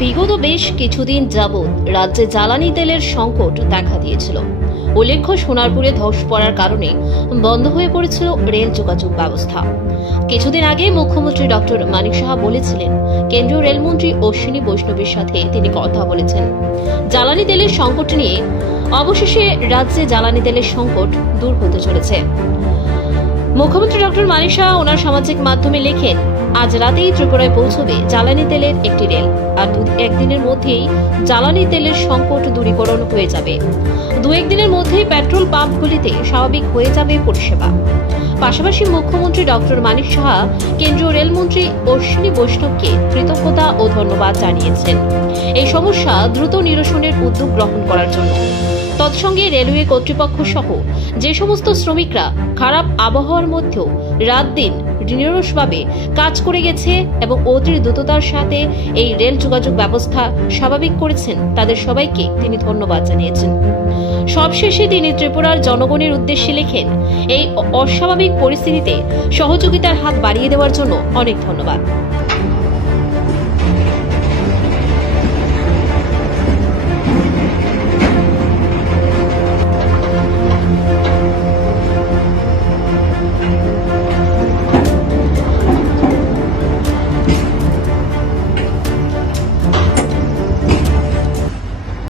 বিগত বেশ কিছুদিন যাবৎ রাজ্যে জ্বালানি তেলের সংকট দেখা দিয়েছিল। উল্লেখ্য, সোনারপুরে ধস পড়ার কারণে বন্ধ হয়ে পড়েছিল রেল যোগাযোগ ব্যবস্থা। কিছুদিন আগে মুখ্যমন্ত্রী ডক্টর মানিক সাহা বলেছিলেন, কেন্দ্রীয় রেলমন্ত্রী অশ্বিনী বৈষ্ণবের সাথে তিনি কথা বলেছেন জ্বালানি তেলের সংকট নিয়ে। অবশেষে রাজ্যে জ্বালানি তেলের সংকট দূর হতে চলেছে। মুখ্যমন্ত্রী ডক্টর মানিক সাহা ওনার সামাজিক মাধ্যমে লেখেন, আজ রাতেই ত্রিপুরায় পৌঁছবে জ্বালানি তেলের একটি রেল, আর একদিনের মধ্যেই জ্বালানি তেলের সংকট দূরীকরণ হয়ে যাবে। দু একদিনের মধ্যেই পেট্রোল পাম্পগুলিতে স্বাভাবিক হয়ে যাবে পরিষেবা। পাশাপাশি মুখ্যমন্ত্রী ডক্টর মানিক সাহা কেন্দ্রীয় রেলমন্ত্রী অশ্বিনী বৈষ্ণবকে কৃতজ্ঞতা ও ধন্যবাদ জানিয়েছেন এই সমস্যা দ্রুত নিরসনের উদ্যোগ গ্রহণ করার জন্য। তৎসঙ্গে রেলওয়ে কর্তৃপক্ষ সহ যে সমস্ত শ্রমিকরা খারাপ আবহাওয়ার মধ্যেও রাত দিন নিরলসভাবে কাজ করে গেছে এবং অতি দ্রুততার সাথে এই রেল যোগাযোগ ব্যবস্থা স্বাভাবিক করেছেন, তাদের সবাইকে তিনি ধন্যবাদ জানিয়েছেন। সবশেষে তিনি ত্রিপুরার জনগণের উদ্দেশ্যে লেখেন, এই অস্বাভাবিক পরিস্থিতিতে সহযোগিতার হাত বাড়িয়ে দেওয়ার জন্য অনেক ধন্যবাদ।